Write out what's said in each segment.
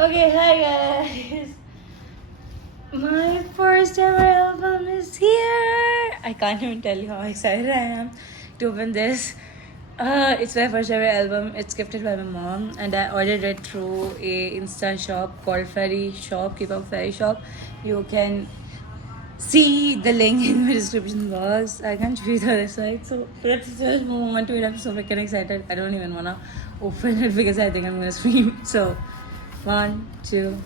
Okay, hi guys. My first ever album is here. I can't even tell you how excited I am to open this. It's my first ever album. It's gifted by my mom, and I ordered it through a Insta shop called Ferry Shop, KPOP Ferry Shop. You can see the link in my description box. I can't show you the other side, so let's just move on to it. I'm so freaking excited. I don't even wanna open it because I think I'm gonna scream. So, one, two.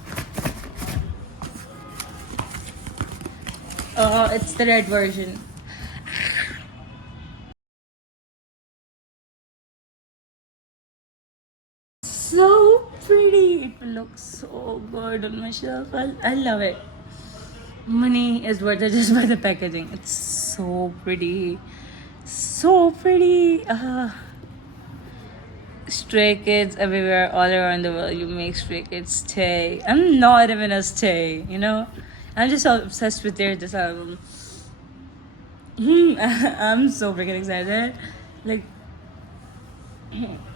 It's the red version. So pretty. It looks so good on my shelf. I love it. Money is worth it just by the packaging. It's so pretty. So pretty. Stray kids everywhere, all around the world. You make stray kids stay. I'm not even a stay, you know? I'm just so obsessed with this album. I'm so freaking excited. Like,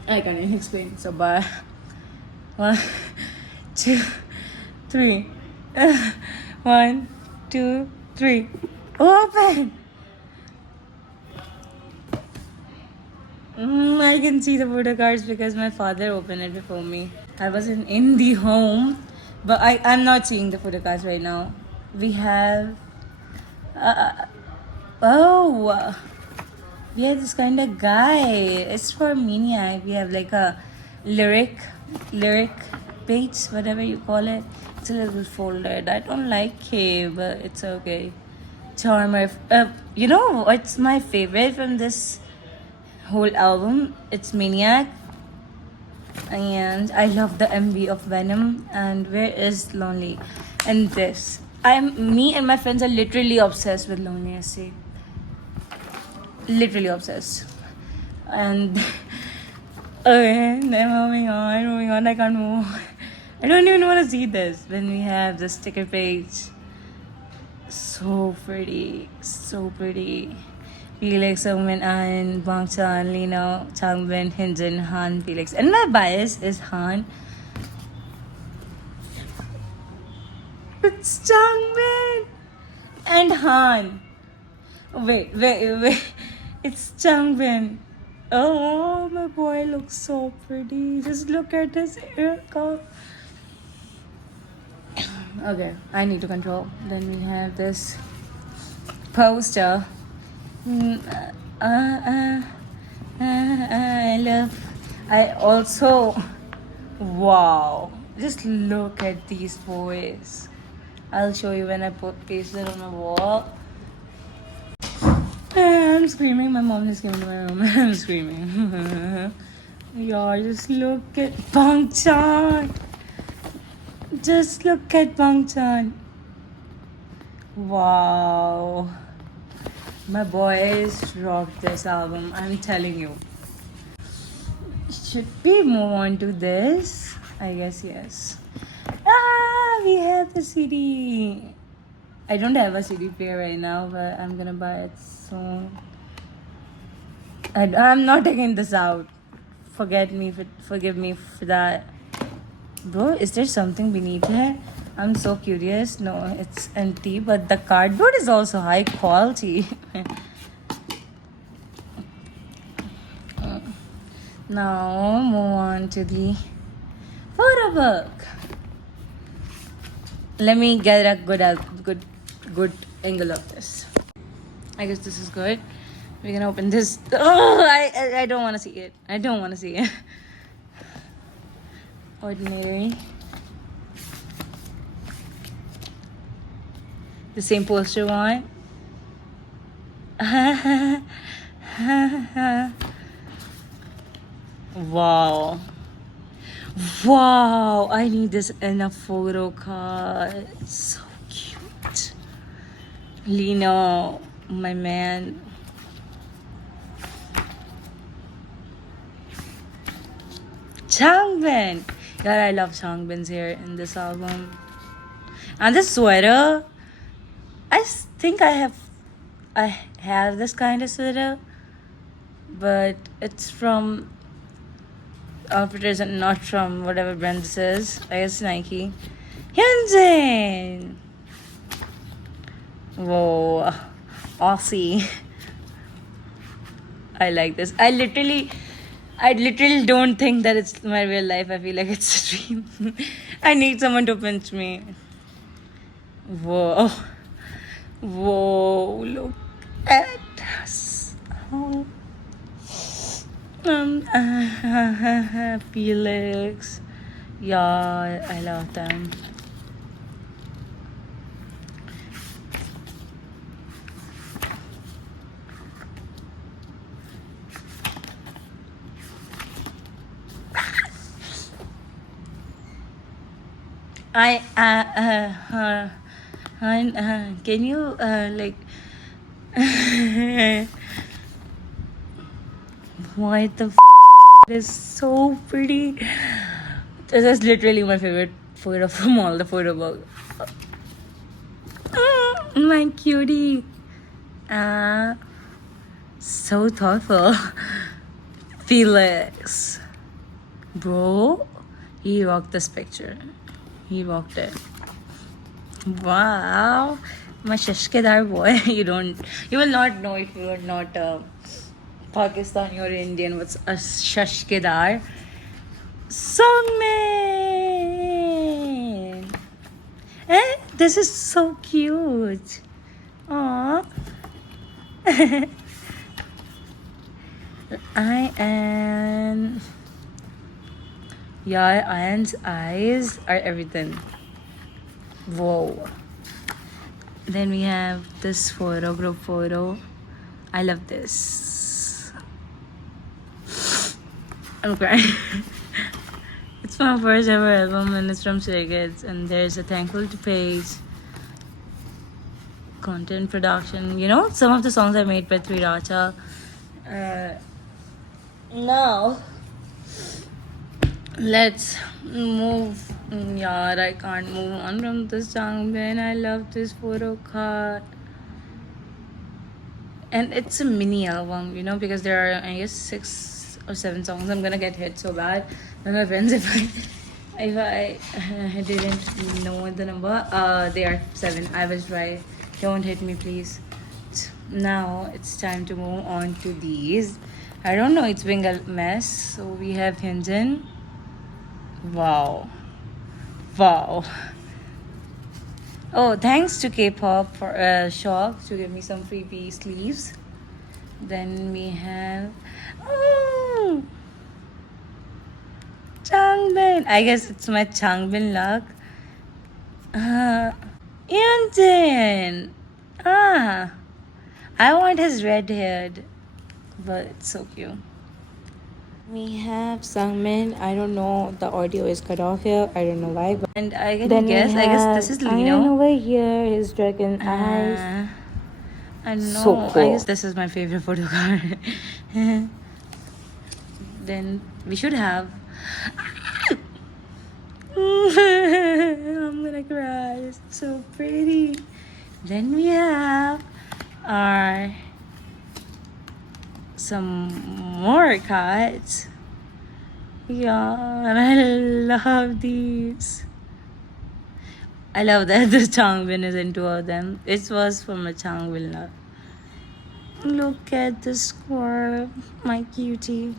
I can't even explain. So, bye. One, two, three. One, two, three. Open! I can see the photo cards because my father opened it before me. I wasn't in the home, but I'm not seeing the photo cards right now. We have. Uh, oh! We have this kind of guy. It's for Maniac. We have like a lyric page, whatever you call it. It's a little folded. I don't like it, but it's okay. Charmer. You know what's my favorite from this whole album? It's Maniac. And I love the MV of Venom. And Where is Lonely? And this. Me and my friends are literally obsessed with Lonely Essay. Literally obsessed. And okay, then moving on, I can't move. I don't even want to see this. When we have the sticker page. So pretty. So pretty. Felix, Omen, and Bangchan, Lino, Changbin, Hinjin, Han, Felix. And my bias is Han. It's Changbin and Han. Wait. It's Changbin. Oh, my boy looks so pretty. Just look at his haircut. Okay, I need to control. Then we have this poster. I love. I also. Wow. Just look at these boys. I'll show you when I paste it on the wall. I'm screaming. My mom just came into my room. I'm screaming. Yeah, just look at Bangchan. Just look at Bangchan. Wow. My boys rocked this album. I'm telling you. Should we move on to this? I guess yes. We have the CD. I don't have a CD player right now, but I'm gonna buy it soon. I'm not taking this out. Forgive me for that. Bro, is there something beneath here? I'm so curious. No, it's empty, but the cardboard is also high quality. Now move on to the photo book. Let me get a good angle of this. I guess this is good. We're gonna open this. Oh, I don't want to see it. I don't want to see it. Ordinary. The same poster one. Wow. Wow, I need this in a photo card. It's so cute. Lino, my man. Changbin. God, I love Changbin's hair in this album. And this sweater, think I have this kind of sweater, but it's from outfit is not from whatever brand this is. I guess Nike. Hyunjin! Whoa. Aussie. I like this. I literally don't think that it's my real life. I feel like it's a dream. I need someone to pinch me. Whoa. Whoa. Look at us. Oh. Felix. Yeah, I love them. Can you like what the it is so pretty. This is literally my favorite photo from all the photo book. My cutie. So thoughtful. Felix. Bro, he rocked this picture. He rocked it. Wow. My shashkedar boy. You will not know if you are not Pakistani or Indian what's a shashkedar. Songman. This is so cute. Aww. Ian's eyes are everything. Whoa. Then we have this photo, group photo. I love this. I'm crying. It's my first ever album and it's from Stray Kids. And there's a thankful page. Content production. You know, some of the songs are made by Triracha. Now, let's move. Yeah, I can't move on from this Changbin. I love this photo card. And it's a mini album, you know, because there are, I guess, 6 or 7 songs. I'm gonna get hit so bad by my friends if I didn't know the number. They are 7. I was right. Don't hit me, please. Now it's time to move on to these. I don't know, it's being a mess. So we have Hyunjin. Wow. Oh, thanks to K-pop for shop to give me some freebie sleeves. Then we have Changbin. I guess it's my Changbin luck. Hyunjin. I want his red haired, but it's so cute. We have Sangmin. I don't know. The audio is cut off here. I don't know why. But and I can guess. I guess this is Lino. Over here, his dragon eyes. I know. So cool. I guess this is my favorite photo card. Then we should have. I'm gonna cry. It's so pretty. Then we have our some more cards. Yeah, and I love these. I love that the Changbin is in 2 of them. It was from a Changbin. Look at the squirrel, my cutie.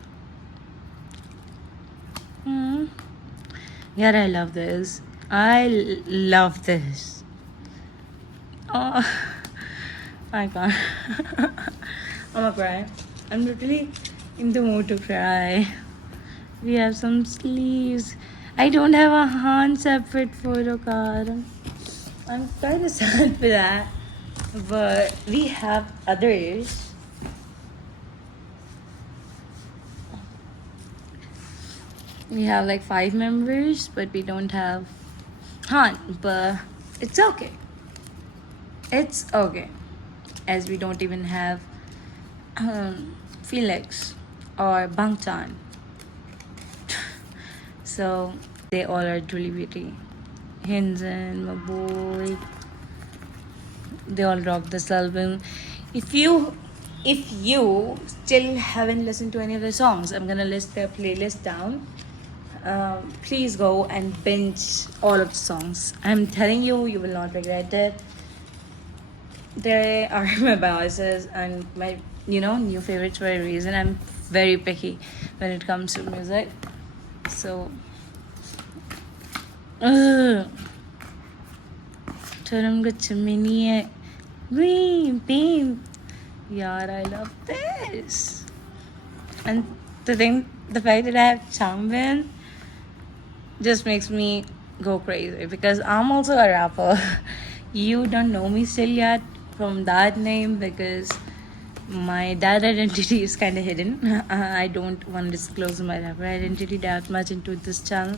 Yeah, I love this. I love this. Oh, I can't. I'm gonna cry. I'm literally in the mood to cry. We have some sleeves. I don't have a hand separate photo card. I'm kind of sad for that. But we have others. We have like 5 members, but we don't have Han. But it's okay. It's okay. As we don't even have Felix or Bangchan. So they all are truly beauty. Hinzen, my boy. They all rock this album. If you still haven't listened to any of the songs, I'm gonna list their playlist down Please go and binge all of the songs. I'm telling you, you will not regret it. They are my biases and my, new favorites for a reason. I'm very picky when it comes to music. So, yeah, I love this. And the fact that I have Changbin just makes me go crazy because I'm also a rapper. You don't know me still yet from that name because my dad identity is kind of hidden. I don't want to disclose my rapper identity that much into this channel.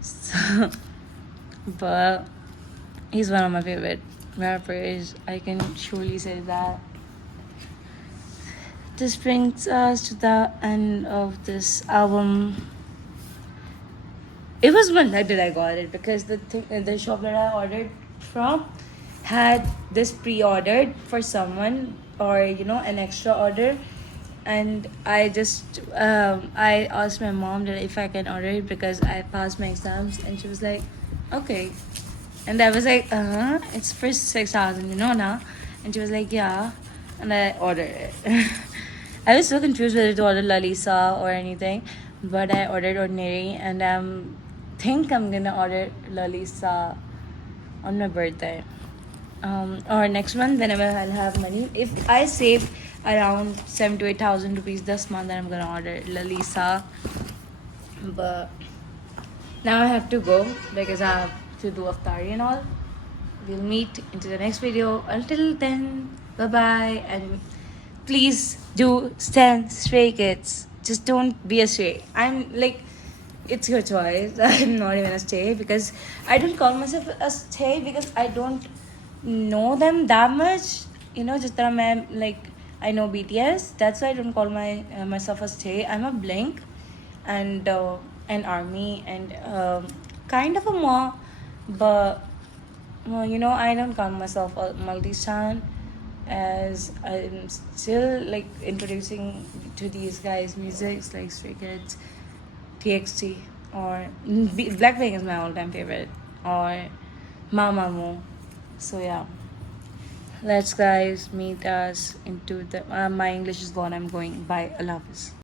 So, but he's one of my favorite rappers. I can surely say that. This brings us to the end of this album. It was one luck that I got it because the shop that I ordered from had this pre-ordered for someone or an extra order, and I asked my mom that if I can order it because I passed my exams, and she was like, okay, and I was like, it's for 6,000, now, and she was like, yeah, and I ordered it. I was so confused whether to order Lalisa or anything, but I ordered ordinary, and think I'm gonna order Lalisa on my birthday. Or next month whenever I'll have money. If I save around 7 to 8,000 rupees this month, then I'm gonna order Lalisa. But now I have to go because I have to do Aftari and all. We'll meet into the next video. Until then, bye bye, and please do stand Stray Kids. Just don't be a stray. I'm like, it's your choice. I'm not even a stray because I don't call myself a stray because I don't know them that much. Just that I'm like, I know BTS. That's why I don't call myself a stray. I'm a Blink and an ARMY and kind of a Ma, but I don't call myself a multi-stan as I'm still like introducing to these guys musics like Stray Kids, TXT, or Blackpink is my all-time favorite, or Mamamoo. So yeah, let's guys meet us into the my English is gone. I'm going. Bye. Allah Hafiz.